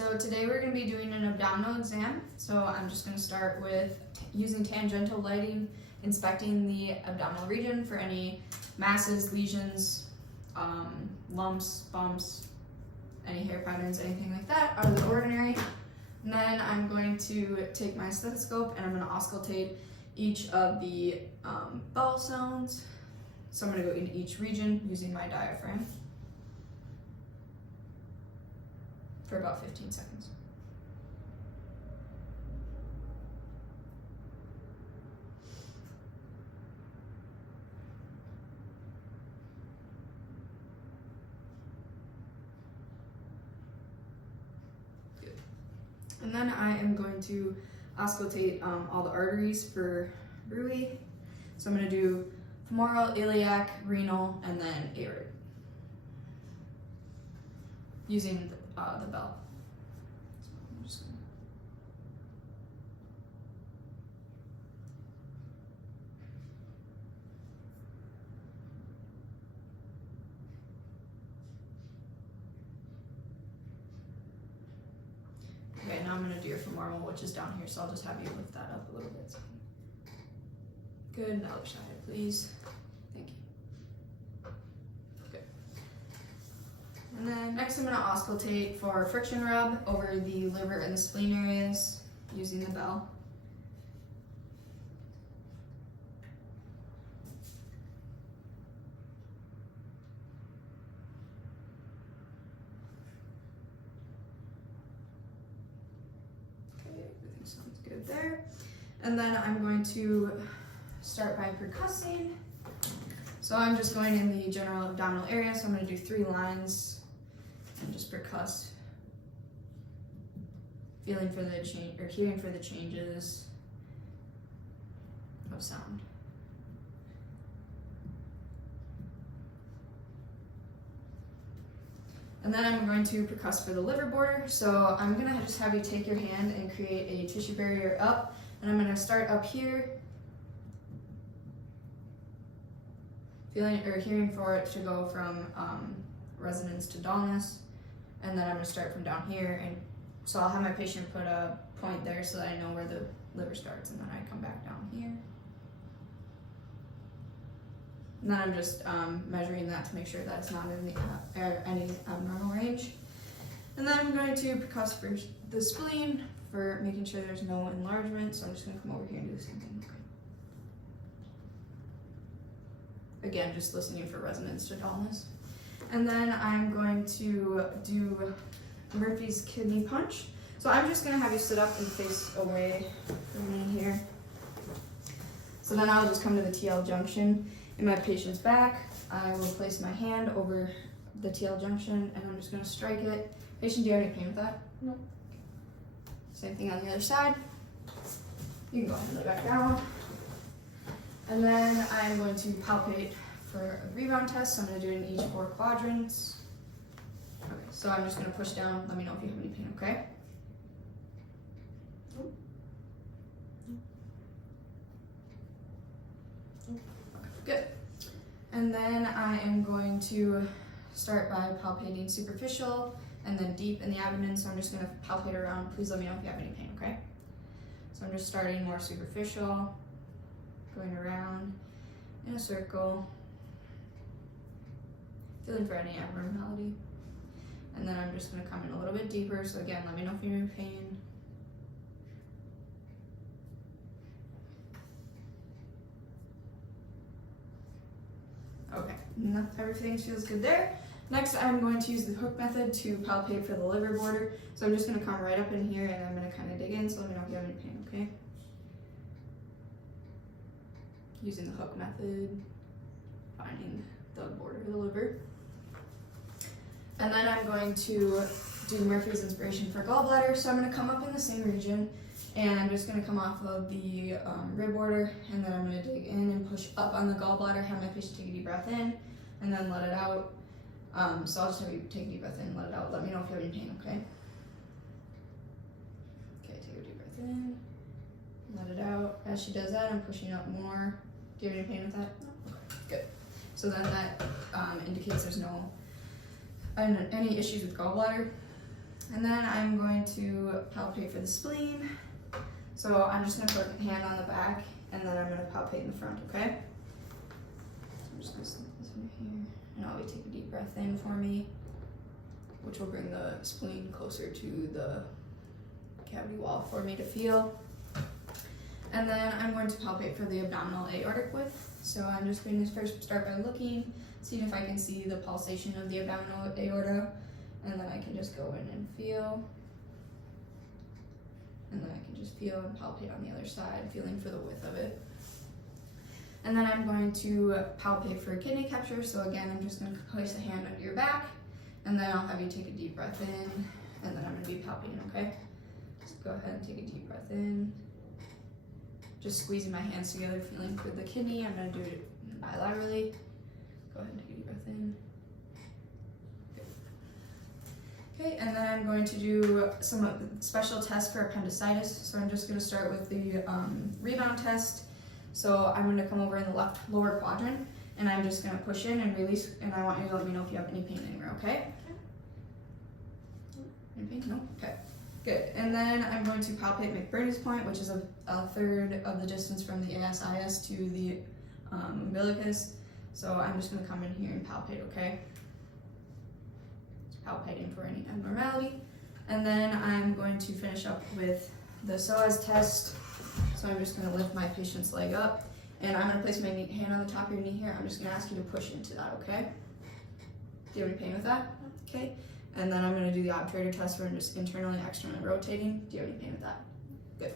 so today we're going to be doing an abdominal exam. So I'm just going to start with using tangential lighting, inspecting the abdominal region for any masses, lesions, lumps, bumps, any hair patterns, anything like that out of the ordinary. And then I'm going to take my stethoscope and I'm going to auscultate each of the bowel sounds. So I'm going to go into each region using my diaphragm for about 15 seconds. Good. And then I am going to auscultate all the arteries for Rui. So I'm going to do femoral, iliac, renal, and then aortic using the bell. So I'm just gonna... Okay, now I'm going to do your femoral, which is down here, so I'll just have you lift that up a little bit. Good, now other side, please. Thank you. Good. And then next I'm going to auscultate for friction rub over the liver and the spleen areas using the bell. Okay, everything sounds good there. And then I'm going to start by percussing. So I'm just going in the general abdominal area, so I'm going to do 3 lines and just percuss, feeling for the change or hearing for the changes of sound. And then I'm going to percuss for the liver border. So I'm going to just have you take your hand and create a tissue barrier up, and I'm going to start up here, feeling or hearing for it to go from resonance to dullness, and then I'm going to start from down here, and so I'll have my patient put a point there so that I know where the liver starts, and then I come back down here. And then I'm just measuring that to make sure that it's not in the any abnormal range. And then I'm going to percuss for the spleen for making sure there's no enlargement, so I'm just going to come over here and do the same thing. Again, just listening for resonance to dullness. And then I'm going to do Murphy's kidney punch. So I'm just going to have you sit up and face away from me here. So then I'll just come to the TL junction in my patient's back. I will place my hand over the TL junction and I'm just going to strike it. Patient, do you have any pain with that? No. Same thing on the other side. You can go ahead and lay back down. And then I'm going to palpate for a rebound test. So I'm going to do it in each 4 quadrants. Okay, so I'm just going to push down. Let me know if you have any pain, okay? Okay, good. And then I am going to start by palpating superficial and then deep in the abdomen. So I'm just going to palpate around. Please let me know if you have any pain, okay? So I'm just starting more superficial, going around in a circle, feeling for any abnormality. And then I'm just going to come in a little bit deeper. So again, let me know if you're in pain. Okay, everything feels good there. Next, I'm going to use the hook method to palpate for the liver border. So I'm just going to come right up in here and I'm going to kind of dig in. So let me know if you have any pain, okay? Using the hook method, finding the border of the liver. And then I'm going to do Murphy's inspiration for gallbladder. So I'm going to come up in the same region and I'm just going to come off of the rib border, and then I'm going to dig in and push up on the gallbladder, have my patient take a deep breath in and then let it out. So I'll just have you take a deep breath in, let it out. Let me know if you have any pain, okay? Okay, take a deep breath in, let it out. As she does that, I'm pushing up more. Do you have any pain with that? No? Okay, good. So then that indicates there's no any issues with gallbladder. And then I'm going to palpate for the spleen. So I'm just gonna put a hand on the back and then I'm gonna palpate in the front, okay? So I'm just gonna slip this in here. And I'll take a deep breath in for me, which will bring the spleen closer to the cavity wall for me to feel. And then I'm going to palpate for the abdominal aortic width. So I'm just going to first start by looking, seeing if I can see the pulsation of the abdominal aorta, and then I can just go in and feel. And then I can just feel and palpate on the other side, feeling for the width of it. And then I'm going to palpate for kidney capture. So again, I'm just going to place a hand under your back, and then I'll have you take a deep breath in, and then I'm going to be palpating, okay? Just go ahead and take a deep breath in. Just squeezing my hands together, feeling for the kidney. I'm going to do it bilaterally. Go ahead and take a deep breath in. Okay, and then I'm going to do some special tests for appendicitis. So I'm just going to start with the Rebound Test. So I'm going to come over in the left lower quadrant, and I'm just going to push in and release, and I want you to let me know if you have any pain anywhere, okay? Any pain? No? Okay, good. And then I'm going to palpate McBurney's point, which is a third of the distance from the ASIS to the umbilicus. So I'm just going to come in here and palpate, okay? Just palpating for any abnormality. And then I'm going to finish up with the Psoas Test. So I'm just going to lift my patient's leg up, and I'm going to place my hand on the top of your knee here. I'm just going to ask you to push into that, okay? Do you have any pain with that? Okay. And then I'm going to do the obturator test where I'm just internally and externally rotating. Do you have any pain with that? Good.